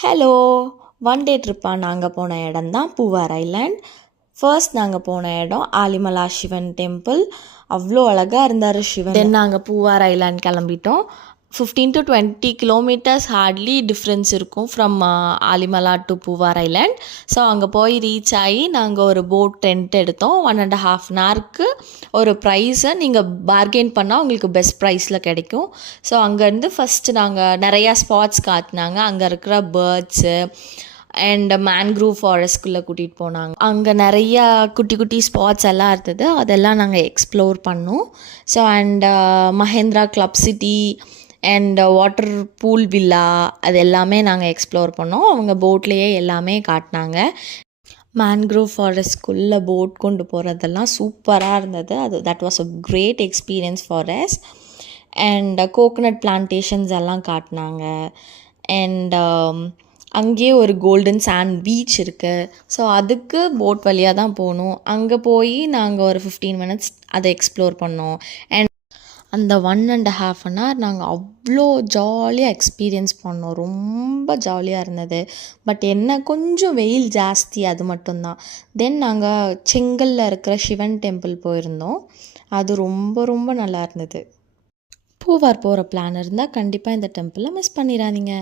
Hello! One day ட்ரிப்பாக நாங்கள் போன இடம் தான் பூவார் ஐலாண்ட். ஃபர்ஸ்ட் நாங்கள் போன இடம் ஆலிமலா சிவன் டெம்பிள். அவ்வளோ அழகாக இருந்தார் சிவன். தென் நாங்கள் பூவார் ஐலாண்ட் கிளம்பிட்டோம். 15 to 20 கிலோமீட்டர்ஸ் ஹார்ட்லி டிஃப்ரென்ஸ் இருக்கும் ஃப்ரம் ஆலிமலா டு பூவார் ஐலாண்ட். ஸோ அங்கே போய் ரீச் ஆகி நாங்கள் ஒரு போட் ரெண்ட் எடுத்தோம். 1.5 hourக்கு ஒரு ப்ரைஸை நீங்கள் பார்கெயின் பண்ணால் உங்களுக்கு பெஸ்ட் ப்ரைஸில் கிடைக்கும். ஸோ அங்கேருந்து ஃபஸ்ட்டு நாங்கள் நிறையா ஸ்பாட்ஸ் காட்டினாங்க. அங்கே இருக்கிற பேர்ட்ஸு அண்ட் மேன்க்ரூவ் ஃபாரஸ்ட்குள்ளே கூட்டிகிட்டு போனாங்க. அங்கே நிறையா குட்டி குட்டி ஸ்பாட்ஸ் எல்லாம் இருந்தது. அதெல்லாம் நாங்கள் எக்ஸ்ப்ளோர் பண்ணோம். So and Mahindra club city and water pool villa அது எல்லாமே நாங்கள் எக்ஸ்ப்ளோர் பண்ணோம். அவங்க போட்லேயே எல்லாமே காட்டினாங்க. மேன்க்ரோவ் ஃபாரஸ்ட்குள்ளே போட் கொண்டு போகிறதெல்லாம் சூப்பராக இருந்தது. That was a great experience for us. And coconut plantations எல்லாம் காட்டினாங்க. அண்ட் அங்கேயே ஒரு கோல்டன் சாண்ட் பீச் இருக்குது. ஸோ அதுக்கு போட் வழியாக தான் போகணும். அங்கே போய் நாங்கள் ஒரு 15 minutes அதை எக்ஸ்ப்ளோர் பண்ணோம். அண்ட் அந்த 1.5 hour நாங்கள் அவ்வளோ ஜாலியாக எக்ஸ்பீரியன்ஸ் பண்ணோம். ரொம்ப ஜாலியாக இருந்தது. பட் என்ன கொஞ்சம் வெயில் ஜாஸ்தி, அது மட்டும்தான். தென் நாங்கள் செங்கல்ல இருக்கிற சிவன் டெம்பிள் போயிருந்தோம். அது ரொம்ப ரொம்ப நல்லா இருந்தது. பூவார் போகிற பிளான் இருந்தால் கண்டிப்பாக இந்த டெம்பிளை மிஸ் பண்ணிடாதீங்க.